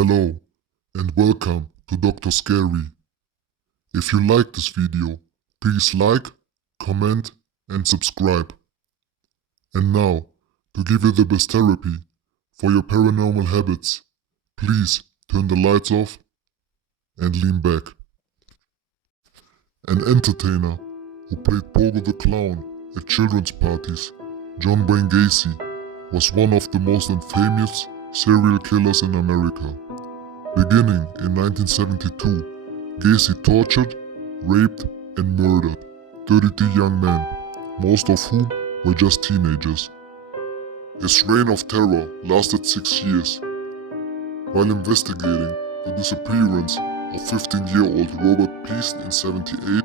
Hello and welcome to Dr. Scary. If you like this video, please like, comment and subscribe. And now, to give you the best therapy for your paranormal habits, please turn the lights off and lean back. An entertainer who played Pogo the Clown at children's parties, John Wayne Gacy, was one of the most infamous serial killers in America. Beginning in 1972, Gacy tortured, raped and murdered 32 young men, most of whom were just teenagers. His reign of terror lasted 6 years. While investigating the disappearance of 15-year-old Robert Peast in 1978,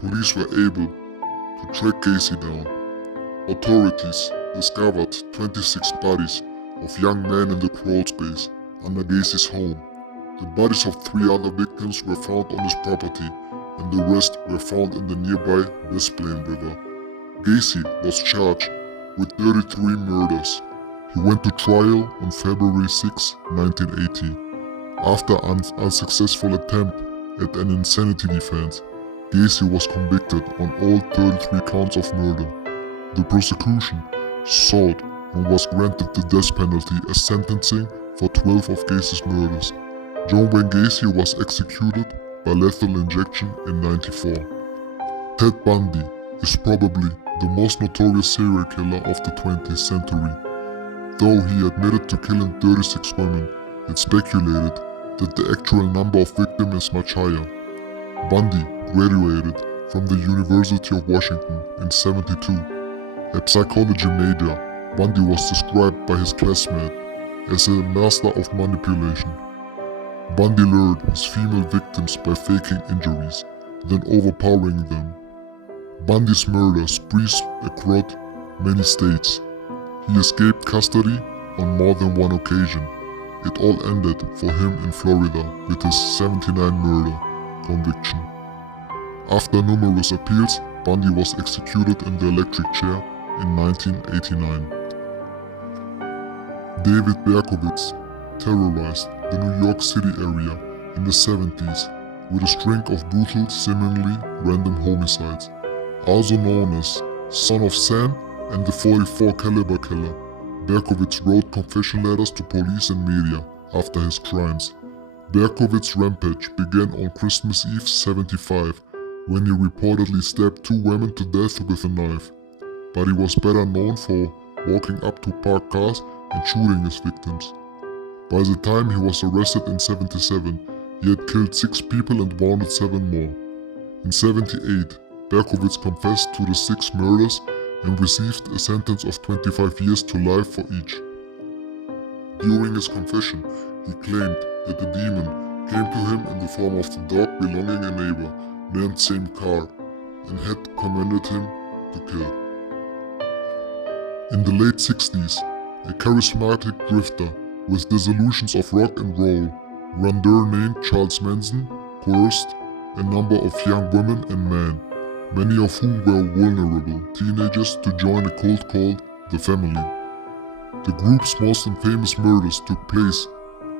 police were able to track Gacy down. Authorities discovered 26 bodies of young men in the crawl space under Gacy's home. The bodies of 3 other victims were found on his property, and the rest were found in the nearby Des Plaines River. Gacy was charged with 33 murders. He went to trial on February 6, 1980. After an unsuccessful attempt at an insanity defense, Gacy was convicted on all 33 counts of murder. The prosecution sought and was granted the death penalty as sentencing for 12 of Gacy's murders. John Wayne Gacy was executed by lethal injection in 1994. Ted Bundy is probably the most notorious serial killer of the 20th century. Though he admitted to killing 36 women, it's speculated that the actual number of victims is much higher. Bundy graduated from the University of Washington in 1972. A psychology major, Bundy was described by his classmates as a master of manipulation. Bundy lured his female victims by faking injuries, then overpowering them. Bundy's murder sprees across many states. He escaped custody on more than one occasion. It all ended for him in Florida with his 79 murder conviction. After numerous appeals, Bundy was executed in the electric chair in 1989. David Berkowitz terrorized the New York City area in the 70s with a string of brutal, seemingly random homicides. Also known as Son of Sam and the 44 caliber killer, Berkowitz wrote confession letters to police and media after his crimes. Berkowitz's rampage began on Christmas Eve 1975 when he reportedly stabbed 2 women to death with a knife. But he was better known for walking up to parked cars and shooting his victims. By the time he was arrested in 1977, he had killed 6 people and wounded 7 more. In 1978, Berkowitz confessed to the 6 murders and received a sentence of 25 years to life for each. During his confession, he claimed that the demon came to him in the form of the dog belonging a neighbor named same car and had commanded him to kill. In the late 60s, a charismatic drifter with disillusions of rock and roll, grandeur named Charles Manson, coerced a number of young women and men, many of whom were vulnerable teenagers, to join a cult called The Family. The group's most infamous murders took place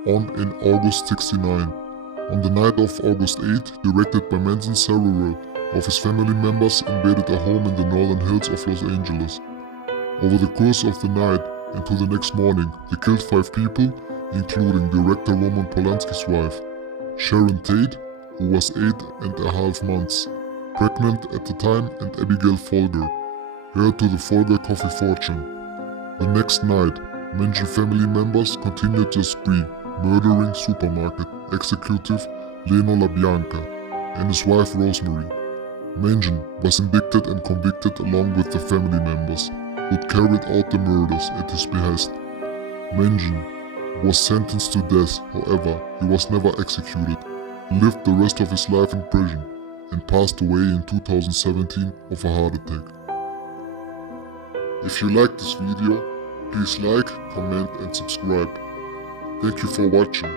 in August 1969. On the night of August 8, directed by Manson, several of his family members invaded a home in the northern hills of Los Angeles. Over the course of the night until the next morning, they killed 5 people, including director Roman Polanski's wife, Sharon Tate, who was 8.5 months pregnant at the time, and Abigail Folger, heir to the Folger coffee fortune. The next night, Manson family members continued their spree, murdering supermarket executive Leno LaBianca and his wife Rosemary. Manson was indicted and convicted along with the family members who'd carried out the murders at his behest. Manson was sentenced to death, however, he was never executed. He lived the rest of his life in prison and passed away in 2017 of a heart attack. If you liked this video, please like, comment and subscribe. Thank you for watching.